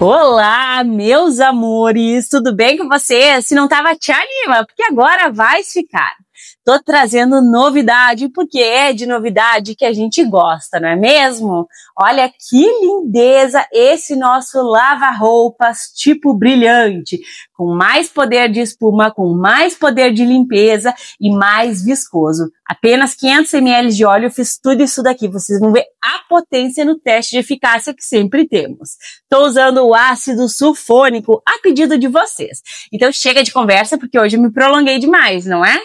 Olá, meus amores, tudo bem com vocês? Se não tava, te anima, porque agora vai ficar. Tô trazendo novidade, porque é de novidade que a gente gosta, não é mesmo? Olha que lindeza esse nosso lava-roupas tipo brilhante, com mais poder de espuma, com mais poder de limpeza e mais viscoso. Apenas 500 ml de óleo, eu fiz tudo isso daqui. Vocês vão ver a potência no teste de eficácia que sempre temos. Estou usando o ácido sulfônico a pedido de vocês. Então chega de conversa, porque hoje eu me prolonguei demais, não é?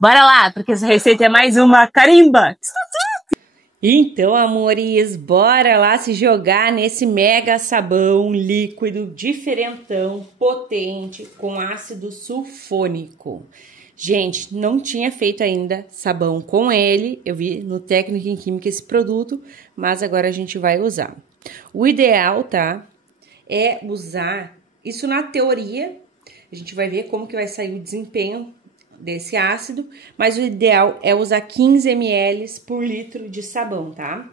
Bora lá, porque essa receita é mais uma carimba! Então, amores, bora lá se jogar nesse mega sabão líquido, diferentão, potente, com ácido sulfônico. Gente, não tinha feito ainda sabão com ele, eu vi no Técnica em Química esse produto, mas agora a gente vai usar. O ideal, tá, é usar isso na teoria, a gente vai ver como que vai sair o desempenho desse ácido, mas o ideal é usar 15 ml por litro de sabão, tá?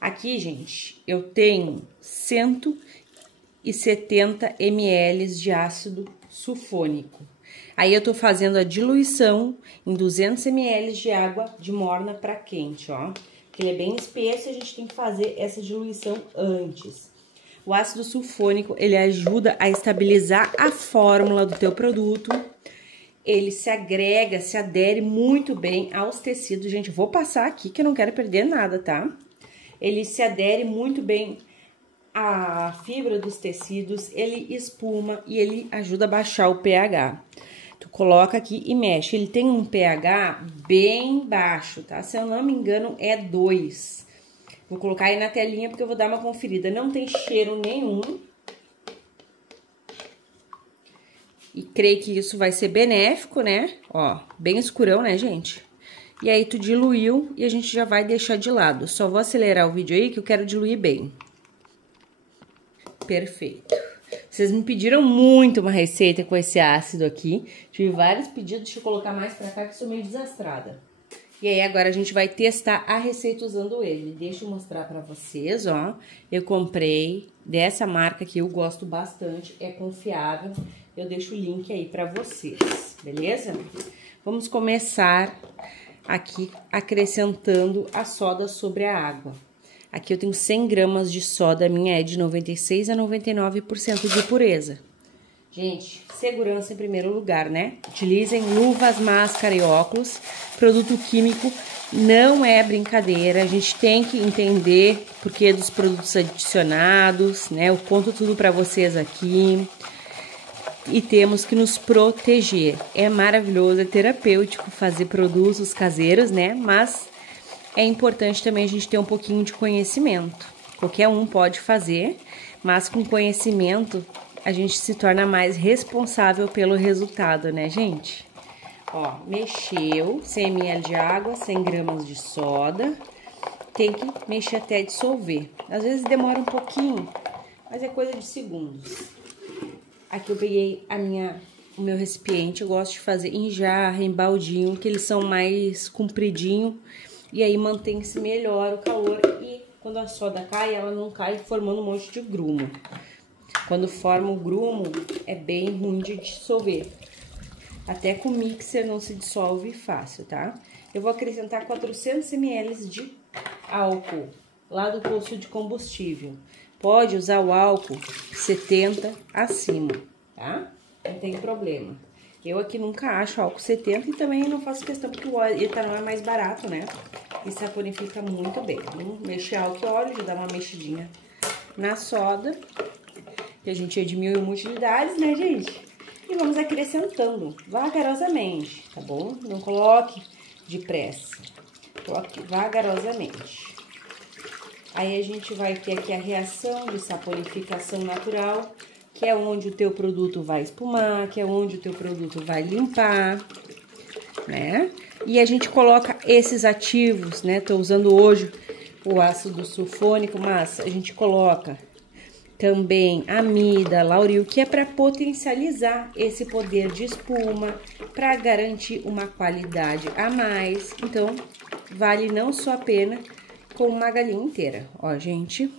Aqui, gente, eu tenho 170 ml de ácido sulfônico. Aí eu tô fazendo a diluição em 200 ml de água de morna para quente, ó. Porque ele é bem espesso e a gente tem que fazer essa diluição antes. O ácido sulfônico, ele ajuda a estabilizar a fórmula do teu produto. Ele se agrega, se adere muito bem aos tecidos. Gente, vou passar aqui que eu não quero perder nada, tá? Ele se adere muito bem à fibra dos tecidos, ele espuma e ele ajuda a baixar o pH. Tu coloca aqui e mexe. Ele tem um pH bem baixo, tá? Se eu não me engano, é 2. Vou colocar aí na telinha porque eu vou dar uma conferida. Não tem cheiro nenhum. E creio que isso vai ser benéfico, né? Ó, bem escurão, né, gente? E aí, tu diluiu e a gente já vai deixar de lado. Só vou acelerar o vídeo aí que eu quero diluir bem. Perfeito. Vocês me pediram muito uma receita com esse ácido aqui. Tive vários pedidos, deixa eu colocar mais pra cá que sou meio desastrada. E aí, agora a gente vai testar a receita usando ele. Deixa eu mostrar pra vocês, ó. Eu comprei dessa marca que eu gosto bastante, é confiável. Eu deixo o link aí pra vocês, beleza? Vamos começar aqui acrescentando a soda sobre a água. Aqui eu tenho 100 gramas de soda, a minha é de 96 a 99% de pureza. Gente, segurança em primeiro lugar, né? Utilizem luvas, máscara e óculos. Produto químico não é brincadeira, a gente tem que entender o porquê dos produtos adicionados, né? Eu conto tudo pra vocês aqui. E temos que nos proteger. É maravilhoso, é terapêutico fazer produtos caseiros, né? Mas é importante também a gente ter um pouquinho de conhecimento. Qualquer um pode fazer, mas com conhecimento a gente se torna mais responsável pelo resultado, né, gente? Ó, mexeu, 100 ml de água, 100 gramas de soda. Tem que mexer até dissolver. Às vezes demora um pouquinho, mas é coisa de segundos. Aqui eu peguei o meu recipiente, eu gosto de fazer em jarra, em baldinho, que eles são mais compridinho. E aí mantém-se melhor o calor e quando a soda cai, ela não cai formando um monte de grumo. Quando forma o grumo, é bem ruim de dissolver. Até com o mixer não se dissolve fácil, tá? Eu vou acrescentar 400 ml de álcool lá do posto de combustível. Pode usar o álcool 70 acima, tá? Não tem problema. Eu aqui nunca acho álcool 70 e também não faço questão porque o etanol é mais barato, né? E saponifica muito bem. Vamos mexer álcool e óleo, já dá uma mexidinha na soda. Que a gente é de 1000 utilidades, né, gente? E vamos acrescentando vagarosamente, tá bom? Não coloque depressa. Coloque vagarosamente. Aí a gente vai ter aqui a reação de saponificação natural, que é onde o teu produto vai espumar, que é onde o teu produto vai limpar, né? E a gente coloca esses ativos, né? Tô usando hoje o ácido sulfônico, mas a gente coloca também amida, lauril, que é para potencializar esse poder de espuma, para garantir uma qualidade a mais. Então, vale não só a pena com uma galinha inteira. Ó, gente,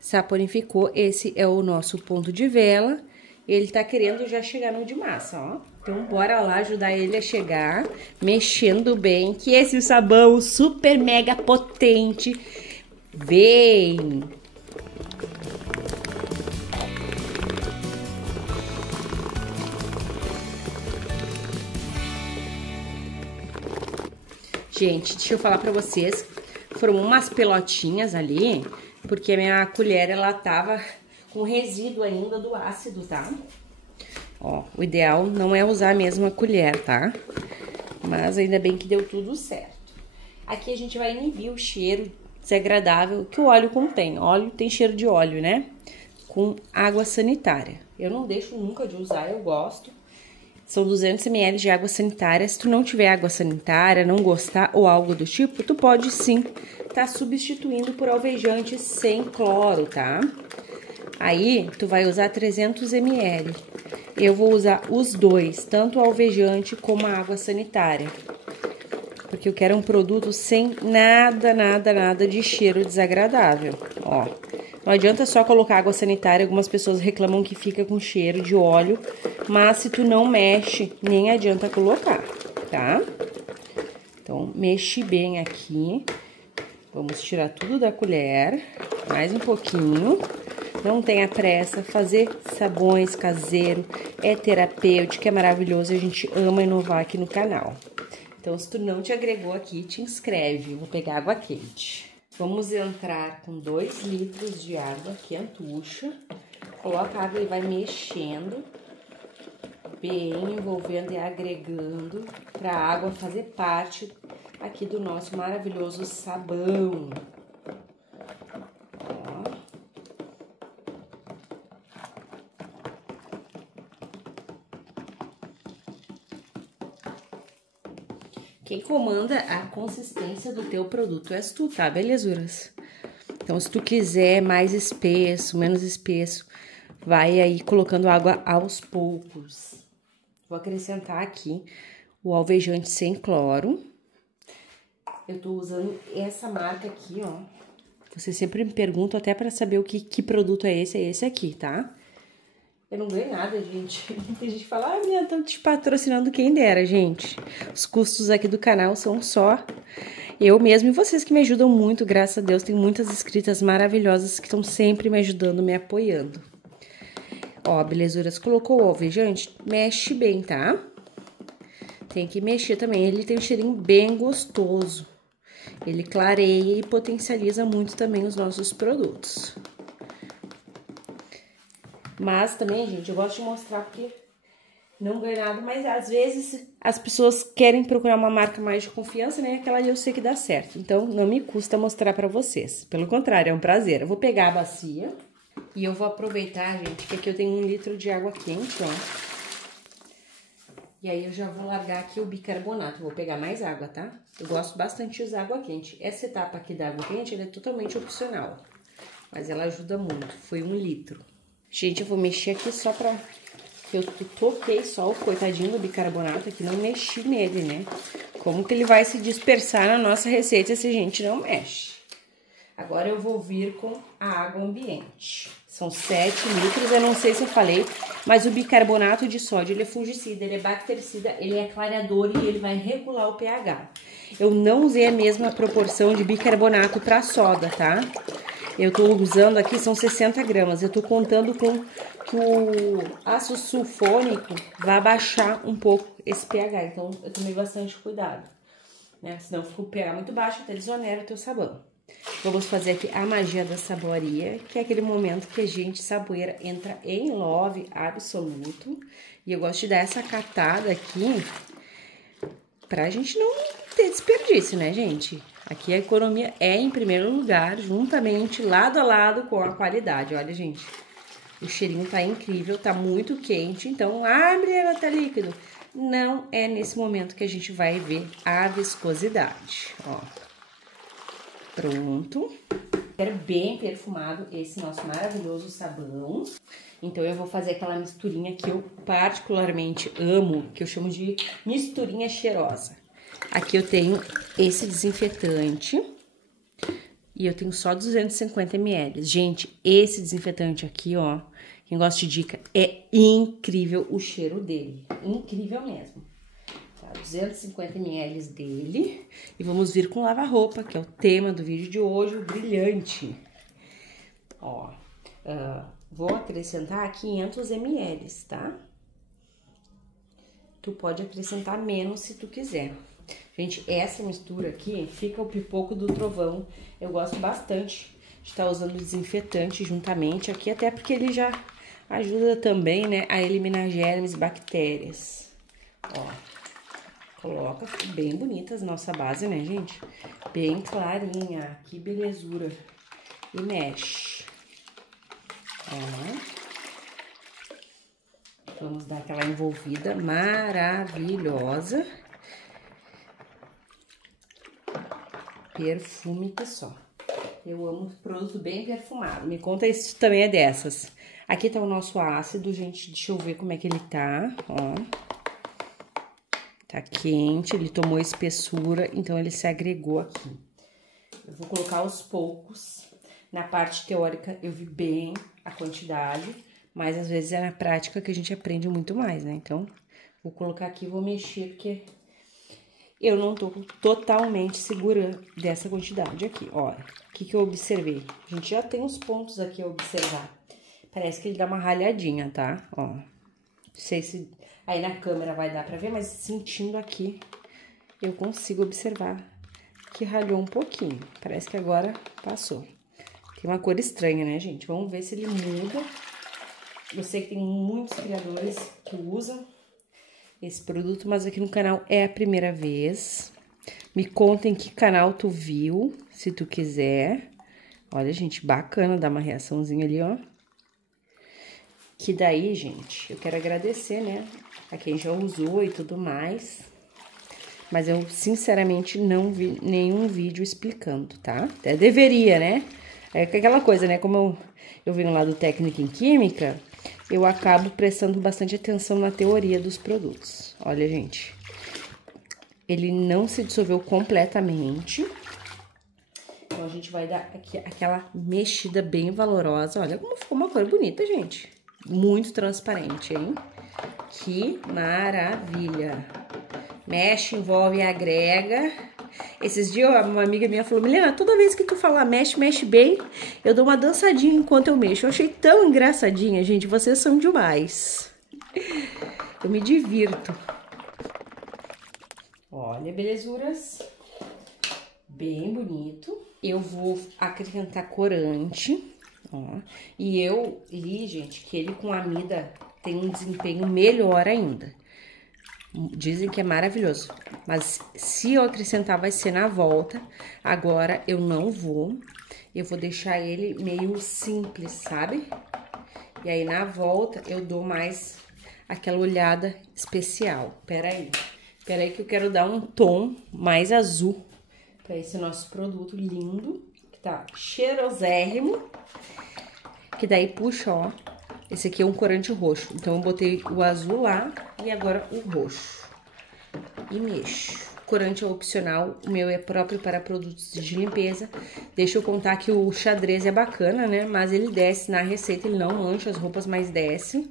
saponificou. Esse é o nosso ponto de vela. Ele tá querendo já chegar no de massa, ó. Então, bora lá ajudar ele a chegar, mexendo bem, que esse sabão super mega potente vem. Gente, deixa eu falar pra vocês, foram umas pelotinhas ali, porque a minha colher, ela tava com resíduo ainda do ácido, tá? Ó, o ideal não é usar a mesma colher, tá? Mas ainda bem que deu tudo certo. Aqui a gente vai inibir o cheiro desagradável que o óleo contém. Óleo tem cheiro de óleo, né? Com água sanitária. Eu não deixo nunca de usar, eu gosto. São 200 ml de água sanitária. Se tu não tiver água sanitária, não gostar ou algo do tipo, tu pode sim tá substituindo por alvejante sem cloro, tá? Aí, tu vai usar 300 ml. Eu vou usar os dois, tanto o alvejante como a água sanitária. Porque eu quero um produto sem nada de cheiro desagradável, ó. Não adianta só colocar água sanitária, algumas pessoas reclamam que fica com cheiro de óleo, mas se tu não mexe, nem adianta colocar, tá? Então, mexe bem aqui. Vamos tirar tudo da colher, mais um pouquinho. Não tenha pressa, fazer sabões caseiro é terapêutico, é maravilhoso, a gente ama inovar aqui no canal. Então, se tu não te agregou aqui, te inscreve. Vou pegar água quente. Vamos entrar com 2 litros de água quentucha. Coloca a água e vai mexendo, bem envolvendo e agregando para a água fazer parte aqui do nosso maravilhoso sabão. Quem comanda a consistência do teu produto és tu, tá, belezuras? Então, se tu quiser mais espesso, menos espesso, vai aí colocando água aos poucos. Vou acrescentar aqui o alvejante sem cloro. Eu tô usando essa marca aqui, ó. Vocês sempre me perguntam até pra saber que produto é esse aqui, tá? Eu não ganho nada, gente. Tem gente que fala, ah, menina, estão te patrocinando, quem dera, gente. Os custos aqui do canal são só eu mesmo e vocês que me ajudam muito, graças a Deus. Tem muitas inscritas maravilhosas que estão sempre me ajudando, me apoiando. Ó, belezuras, colocou o alvejante, mexe bem, tá? Tem que mexer também, ele tem um cheirinho bem gostoso. Ele clareia e potencializa muito também os nossos produtos. Mas também, gente, eu gosto de mostrar porque não ganho nada, mas às vezes as pessoas querem procurar uma marca mais de confiança, né? Aquela ali eu sei que dá certo. Então, não me custa mostrar pra vocês. Pelo contrário, é um prazer. Eu vou pegar a bacia e eu vou aproveitar, gente, que aqui eu tenho 1 litro de água quente, ó. E aí eu já vou largar aqui o bicarbonato. Vou pegar mais água, tá? Eu gosto bastante de usar água quente. Essa etapa aqui da água quente, ela é totalmente opcional. Mas ela ajuda muito. Foi 1 litro. Gente, eu vou mexer aqui só pra... Eu toquei só o coitadinho do bicarbonato aqui, não mexi nele, né? Como que ele vai se dispersar na nossa receita se a gente não mexe? Agora eu vou vir com a água ambiente. São 7 litros, eu não sei se eu falei, mas o bicarbonato de sódio, ele é fungicida, ele é bactericida, ele é clareador e ele vai regular o pH. Eu não usei a mesma proporção de bicarbonato para soda, tá? Eu tô usando aqui, são 60 gramas. Eu tô contando com que o ácido sulfônico vai baixar um pouco esse pH. Então, eu tomei bastante cuidado, né? Senão fica o pH muito baixo, até desonera o teu sabão. Vamos fazer aqui a magia da saboaria, que é aquele momento que a gente saboeira entra em love absoluto. E eu gosto de dar essa catada aqui pra gente não ter desperdício, né, gente? Aqui a economia é em primeiro lugar, juntamente, lado a lado com a qualidade. Olha, gente, o cheirinho tá incrível, tá muito quente. Então, abre, ela tá líquido. Não é nesse momento que a gente vai ver a viscosidade, ó. Pronto. Quero bem perfumado esse nosso maravilhoso sabão. Então, eu vou fazer aquela misturinha que eu particularmente amo, que eu chamo de misturinha cheirosa. Aqui eu tenho esse desinfetante e eu tenho só 250 ml. Gente, esse desinfetante aqui, ó, quem gosta de dica, é incrível o cheiro dele. Incrível mesmo. Tá, 250 ml dele. E vamos vir com lava-roupa, que é o tema do vídeo de hoje, o brilhante. Ó, vou acrescentar 500 ml, tá? Tu pode acrescentar menos se tu quiser. Gente, essa mistura aqui fica o pipoco do trovão. Eu gosto bastante de estar usando desinfetante juntamente aqui, até porque ele já ajuda também, né, a eliminar germes e bactérias. Ó, coloca, fica bem bonita a nossa base, né, gente? Bem clarinha, que belezura. E mexe. Ó. Vamos dar aquela envolvida maravilhosa. Perfume que só. Eu amo produto bem perfumado. Me conta isso também é dessas. Aqui tá o nosso ácido, gente. Deixa eu ver como é que ele tá, ó. Tá quente, ele tomou espessura, então ele se agregou aqui. Eu vou colocar aos poucos. Na parte teórica eu vi bem a quantidade, mas às vezes é na prática que a gente aprende muito mais, né? Então, vou colocar aqui e vou mexer, porque eu não tô totalmente segura dessa quantidade aqui. Olha, o que eu observei? A gente já tem uns pontos aqui a observar. Parece que ele dá uma ralhadinha, tá? Ó, não sei se aí na câmera vai dar pra ver, mas sentindo aqui, eu consigo observar que ralhou um pouquinho. Parece que agora passou. Tem uma cor estranha, né, gente? Vamos ver se ele muda. Eu sei que tem muitos criadores que usam esse produto, mas aqui no canal é a primeira vez. Me contem que canal tu viu, se tu quiser. Olha, gente, bacana, dá uma reaçãozinha ali, ó. Que daí, gente, eu quero agradecer, né, a quem já usou e tudo mais. Mas eu, sinceramente, não vi nenhum vídeo explicando, tá? Até deveria, né? É aquela coisa, né, como eu venho lá do técnico em química, eu acabo prestando bastante atenção na teoria dos produtos. Olha, gente, ele não se dissolveu completamente. Então, a gente vai dar aqui aquela mexida bem valorosa. Olha como ficou uma cor bonita, gente. Muito transparente, hein? Que maravilha! Mexe, envolve, agrega. Esses dias, uma amiga minha falou, Milena, toda vez que tu falar mexe, mexe bem, eu dou uma dançadinha enquanto eu mexo. Eu achei tão engraçadinha, gente, vocês são demais. Eu me divirto. Olha, belezuras. Bem bonito. Eu vou acrescentar corante, ó. E eu li, gente, que ele com amida tem um desempenho melhor ainda. Dizem que é maravilhoso, mas se eu acrescentar vai ser na volta. Agora eu não vou, eu vou deixar ele meio simples, sabe? E aí na volta eu dou mais aquela olhada especial. Peraí que eu quero dar um tom mais azul para esse nosso produto lindo, que tá cheirosérrimo, que daí puxa, ó. Esse aqui é um corante roxo, então eu botei o azul lá e agora o roxo. E mexo. Corante é opcional, o meu é próprio para produtos de limpeza. Deixa eu contar que o xadrez é bacana, né? Mas ele desce na receita, ele não mancha as roupas, mas desce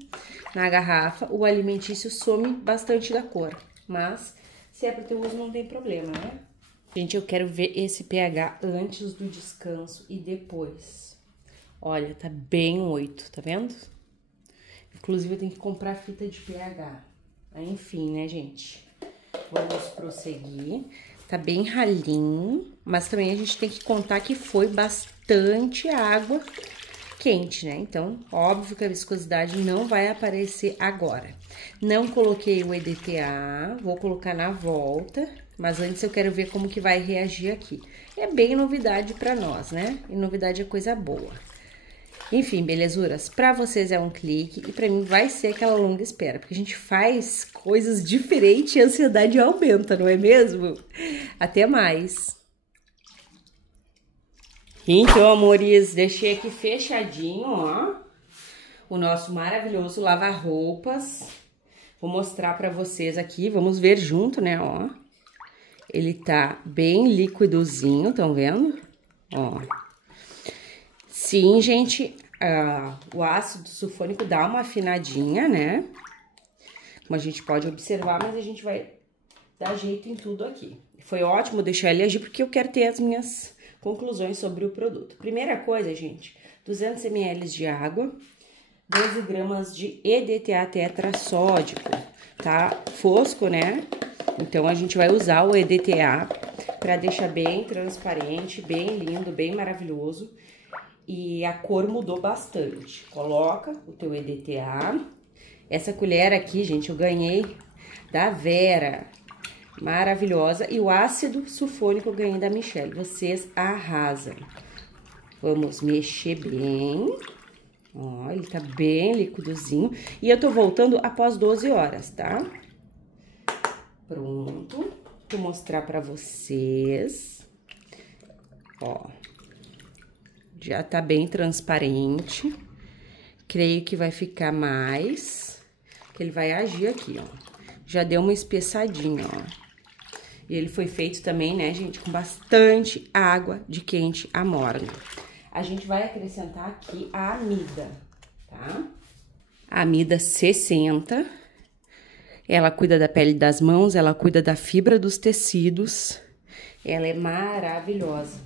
na garrafa. O alimentício some bastante da cor, mas se é para teu uso não tem problema, né? Gente, eu quero ver esse pH antes do descanso e depois. Olha, tá bem 8, tá vendo? Inclusive, eu tenho que comprar fita de pH. Enfim, né, gente? Vamos prosseguir. Tá bem ralinho, mas também a gente tem que contar que foi bastante água quente, né? Então, óbvio que a viscosidade não vai aparecer agora. Não coloquei o EDTA, vou colocar na volta, mas antes eu quero ver como que vai reagir aqui. É bem novidade pra nós, né? E novidade é coisa boa. Enfim, belezuras, pra vocês é um clique e pra mim vai ser aquela longa espera, porque a gente faz coisas diferentes e a ansiedade aumenta, não é mesmo? Até mais! Então, amores, deixei aqui fechadinho, ó, o nosso maravilhoso lava-roupas. Vou mostrar pra vocês aqui, vamos ver junto, né, ó. Ele tá bem líquidozinho, estão vendo? Ó. Sim, gente, o ácido sulfônico dá uma afinadinha, né? Como a gente pode observar, mas a gente vai dar jeito em tudo aqui. Foi ótimo deixar ele agir, porque eu quero ter as minhas conclusões sobre o produto. Primeira coisa, gente, 200 ml de água, 12 gramas de EDTA tetrassódico, tá? Fosco, né? Então, a gente vai usar o EDTA para deixar bem transparente, bem lindo, bem maravilhoso. E a cor mudou bastante. Coloca o teu EDTA. Essa colher aqui, gente, eu ganhei da Vera. Maravilhosa. E o ácido sulfônico eu ganhei da Michelle. Vocês arrasam. Vamos mexer bem. Ó, ele tá bem liquidozinho. E eu tô voltando após 12 horas, tá? Pronto. Vou mostrar pra vocês. Ó. Já tá bem transparente. Creio que vai ficar mais. Que ele vai agir aqui, ó. Já deu uma espessadinha, ó. E ele foi feito também, né, gente, com bastante água de quente a morna. A gente vai acrescentar aqui a amida, tá? A amida 60. Ela cuida da pele das mãos, ela cuida da fibra dos tecidos. Ela é maravilhosa.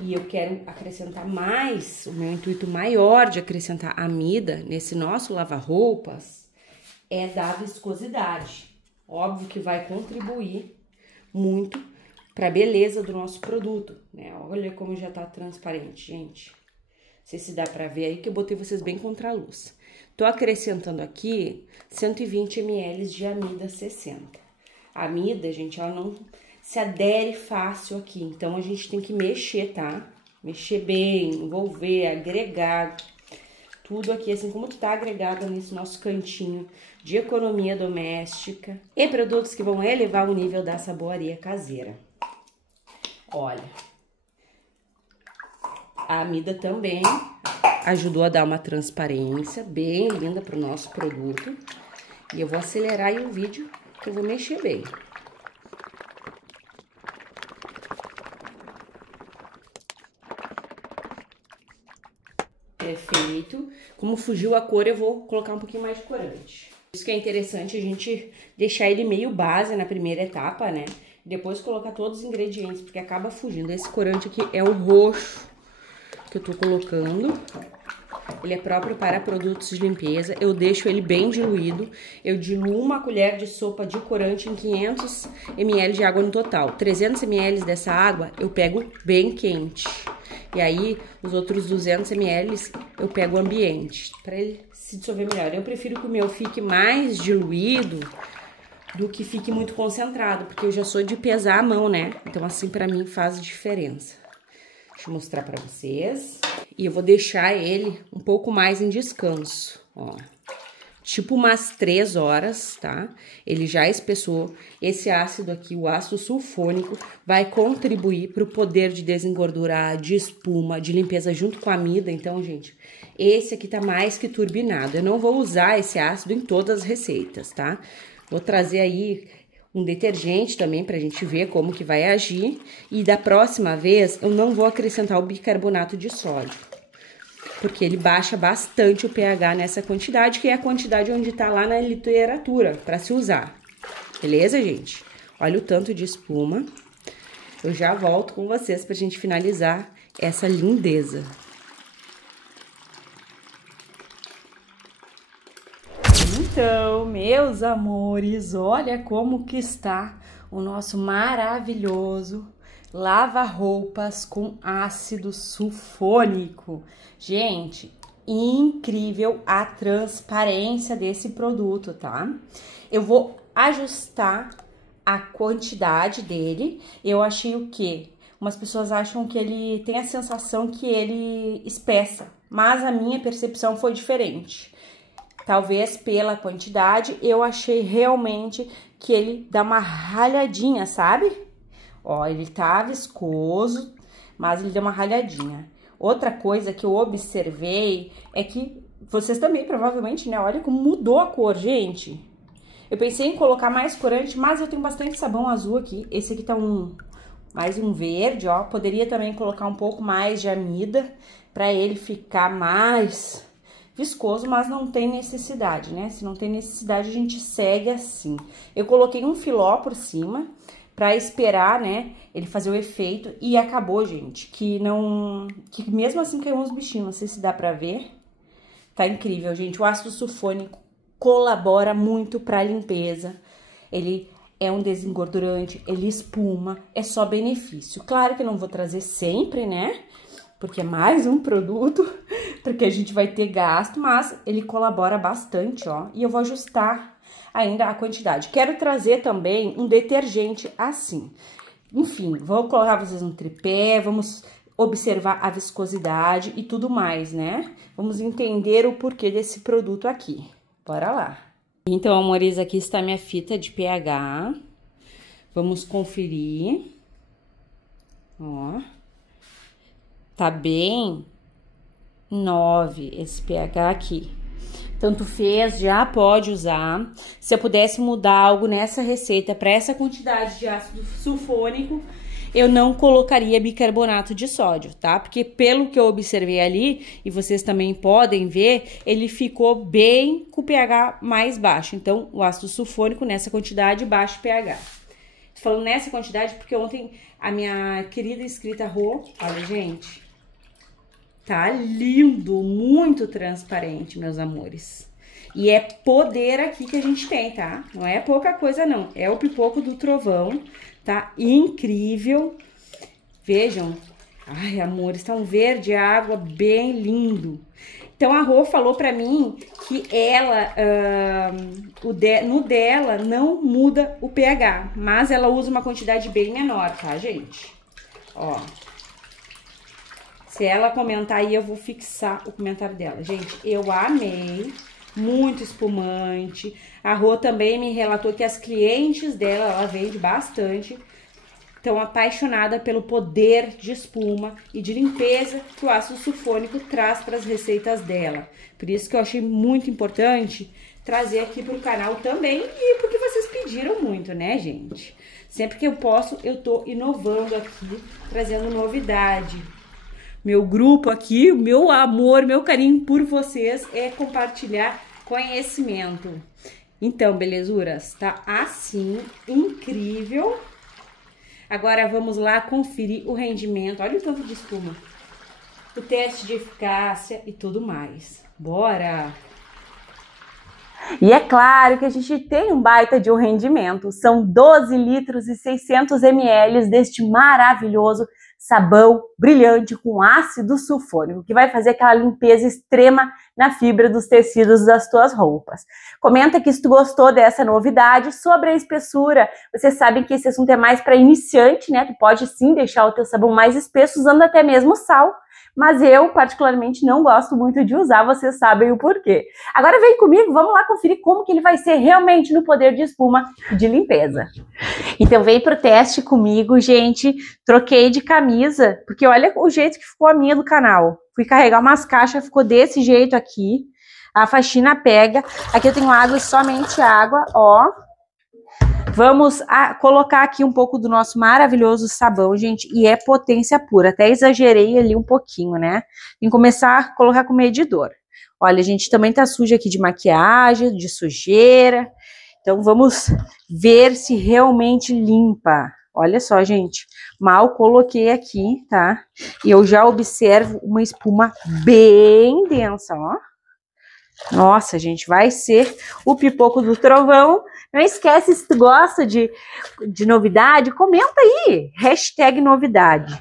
E eu quero acrescentar mais, o meu intuito maior de acrescentar amida nesse nosso lava-roupas é dar viscosidade. Óbvio que vai contribuir muito para a beleza do nosso produto, né? Olha como já tá transparente, gente. Não sei se dá para ver aí que eu botei vocês bem contra a luz. Tô acrescentando aqui 120 ml de amida 60. A amida, gente, ela não se adere fácil aqui, então a gente tem que mexer, tá? Mexer bem, envolver, agregar tudo aqui, assim como tá agregado nesse nosso cantinho de economia doméstica e produtos que vão elevar o nível da saboaria caseira. Olha, a amida também ajudou a dar uma transparência bem linda pro nosso produto. E eu vou acelerar aí o vídeo, que eu vou mexer bem. Perfeito. Como fugiu a cor, eu vou colocar um pouquinho mais de corante. Isso que é interessante a gente deixar ele meio base na primeira etapa, né? Depois colocar todos os ingredientes, porque acaba fugindo. Esse corante aqui é o roxo que eu tô colocando. Ele é próprio para produtos de limpeza. Eu deixo ele bem diluído. Eu diluo uma colher de sopa de corante em 500 ml de água no total. 300 ml dessa água eu pego bem quente. E aí, os outros 200 ml eu pego ambiente, para ele se dissolver melhor. Eu prefiro que o meu fique mais diluído do que fique muito concentrado, porque eu já sou de pesar a mão, né? Então, assim, pra mim faz diferença. Deixa eu mostrar pra vocês. E eu vou deixar ele um pouco mais em descanso, ó. Tipo umas 3 horas, tá? Ele já espessou. Esse ácido aqui, o ácido sulfônico, vai contribuir para o poder de desengordurar, de espuma, de limpeza junto com a amida. Então, gente, esse aqui tá mais que turbinado. Eu não vou usar esse ácido em todas as receitas, tá? Vou trazer aí um detergente também pra gente ver como que vai agir. E da próxima vez, eu não vou acrescentar o bicarbonato de sódio, porque ele baixa bastante o pH nessa quantidade, que é a quantidade onde tá lá na literatura para se usar. Beleza, gente? Olha o tanto de espuma. Eu já volto com vocês pra gente finalizar essa lindeza. Então, meus amores, olha como que está o nosso maravilhoso lava-roupas com ácido sulfônico. Gente, incrível a transparência desse produto, tá? Eu vou ajustar a quantidade dele. Eu achei o quê? Umas pessoas acham que ele tem a sensação que ele espessa, mas a minha percepção foi diferente. Talvez pela quantidade, eu achei realmente que ele dá uma ralhadinha, sabe? Ó, ele tá viscoso, mas ele deu uma ralhadinha. Outra coisa que eu observei é que vocês também provavelmente, né? Olha como mudou a cor, gente. Eu pensei em colocar mais corante, mas eu tenho bastante sabão azul aqui. Esse aqui tá um Mais um verde, ó. Poderia também colocar um pouco mais de amida para ele ficar mais viscoso, mas não tem necessidade, né? Se não tem necessidade, a gente segue assim. Eu coloquei um filó por cima para esperar, né, ele fazer o efeito e acabou, gente, que mesmo assim caiu uns bichinhos, não sei se dá pra ver. Tá incrível, gente. O ácido sulfônico colabora muito pra limpeza. Ele é um desengordurante, ele espuma, é só benefício. Claro que eu não vou trazer sempre, né? Porque é mais um produto, porque a gente vai ter gasto, mas ele colabora bastante, ó. E eu vou ajustar ainda a quantidade. Quero trazer também um detergente assim. Enfim, vou colocar vocês no tripé, vamos observar a viscosidade e tudo mais, né? Vamos entender o porquê desse produto aqui. Bora lá. Então, amores, aqui está minha fita de pH. Vamos conferir. Ó. Tá bem 9 esse pH aqui. Tanto fez, já pode usar. Se eu pudesse mudar algo nessa receita para essa quantidade de ácido sulfônico, eu não colocaria bicarbonato de sódio, tá? Porque pelo que eu observei ali, e vocês também podem ver, ele ficou bem com o pH mais baixo. Então, o ácido sulfônico nessa quantidade, baixo pH. Tô falando nessa quantidade porque ontem a minha querida inscrita Rô, olha, gente, tá lindo, muito transparente, meus amores. E é poder aqui que a gente tem, tá? Não é pouca coisa, não. É o pipoco do trovão, tá? Incrível. Vejam. Ai, amores, tá um verde água bem lindo. Então, a Rô falou pra mim que ela, no dela, não muda o pH. Mas ela usa uma quantidade bem menor, tá, gente? Ó. Se ela comentar aí, eu vou fixar o comentário dela. Gente, eu amei, muito espumante. A Rô também me relatou que as clientes dela, ela vende bastante, estão apaixonadas pelo poder de espuma e de limpeza que o ácido sulfônico traz para as receitas dela. Por isso que eu achei muito importante trazer aqui para o canal também e porque vocês pediram muito, né, gente? Sempre que eu posso, eu tô inovando aqui, trazendo novidade. Meu grupo aqui, meu amor, meu carinho por vocês é compartilhar conhecimento. Então, belezuras, tá assim, incrível. Agora vamos lá conferir o rendimento. Olha o tanto de espuma. O teste de eficácia e tudo mais. Bora! E é claro que a gente tem um baita de um rendimento. São 12 litros e 600 ml deste maravilhoso sabão brilhante com ácido sulfônico, que vai fazer aquela limpeza extrema na fibra dos tecidos das tuas roupas. Comenta aqui se tu gostou dessa novidade. Sobre a espessura, vocês sabem que esse assunto é mais para iniciante, né? Tu pode sim deixar o teu sabão mais espesso usando até mesmo sal, mas eu particularmente não gosto muito de usar, vocês sabem o porquê. Agora vem comigo, vamos lá conferir como que ele vai ser realmente no poder de espuma e de limpeza. Então vem pro teste comigo, gente. Troquei de camisa, porque olha o jeito que ficou a minha do canal. Fui carregar umas caixas, ficou desse jeito aqui. A faxina pega. Aqui eu tenho água, somente água, ó. Vamos colocar aqui um pouco do nosso maravilhoso sabão, gente, e é potência pura. Até exagerei ali um pouquinho, né? Tem que começar a colocar com medidor. Olha, a gente também tá suja aqui de maquiagem, de sujeira. Então, vamos ver se realmente limpa. Olha só, gente, mal coloquei aqui, tá? E eu já observo uma espuma bem densa, ó. Nossa, gente, vai ser o pipoco do trovão. Não esquece, se tu gosta de novidade, comenta aí, hashtag novidade.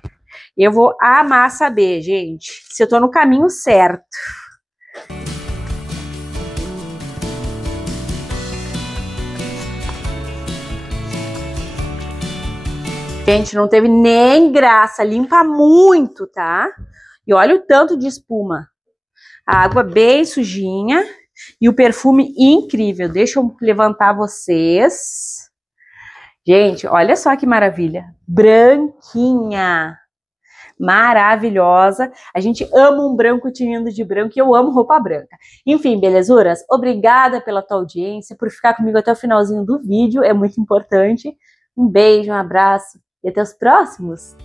Eu vou amar saber, gente, se eu tô no caminho certo. Gente, não teve nem graça, limpa muito, tá? E olha o tanto de espuma. A água bem sujinha e o perfume incrível. Deixa eu levantar vocês. Gente, olha só que maravilha. Branquinha. Maravilhosa. A gente ama um branco tinindo de branco e eu amo roupa branca. Enfim, belezuras, obrigada pela tua audiência, por ficar comigo até o finalzinho do vídeo. É muito importante. Um beijo, um abraço. e até os próximos!